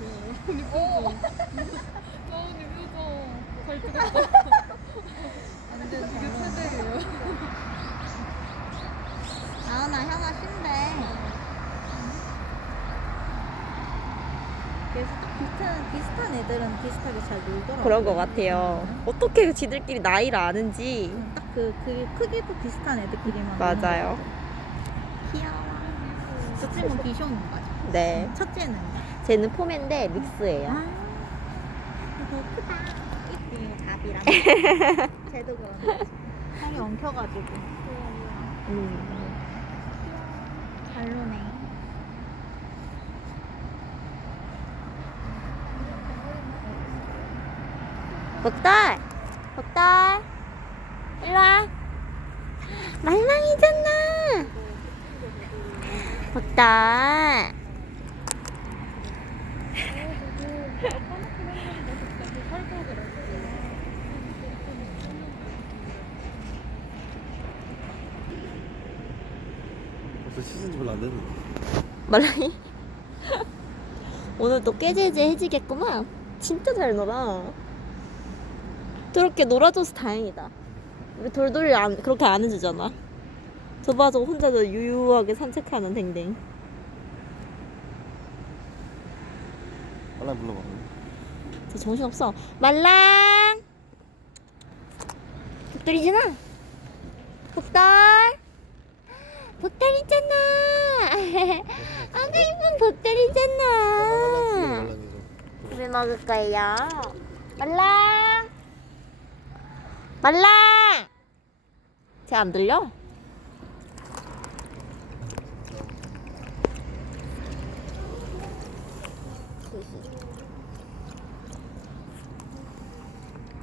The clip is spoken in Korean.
언니 표정. 나은이 표정. 잘 찍었다. 완전 지금 최대예요. 쉰대. 그래서 딱 비슷한 비슷한 애들은 비슷하게 잘 놀더라고. 그런 것 같아요. 어떻게 지들끼리 나이를 아는지. 딱그 그 크기도 비슷한 애들끼리만. 맞아요. 노는 거. 귀여워. 저 친구 비숑인 거죠. 네. 첫째는. 쟤는 포맨데 믹스예요. 아, 이거 크다. 이게 답이랑. 쟤도 그런 거. 살이 엉켜가지고. 음. 잘 노네. 복달! 복달! 일로와! 말랑이잖아! 복달! 벌써 씻은 지 별로 안 됐는데. 말랑이? 오늘 또 깨제제해지겠구만. 진짜 잘 놀아. 저렇게 놀아줘서 다행이다. 우리 돌돌이 안, 그렇게 안 해주잖아. 저 봐, 저 혼자 저 유유하게 산책하는 댕댕. 빨리 불러봐. 저 정신없어. 말랑! 복돌이잖아? 복돌! 복돌 있잖아! 아가 이쁜 복돌 있잖아! 물 먹을 거예요. 말랑! 말랑! 쟤 안 들려?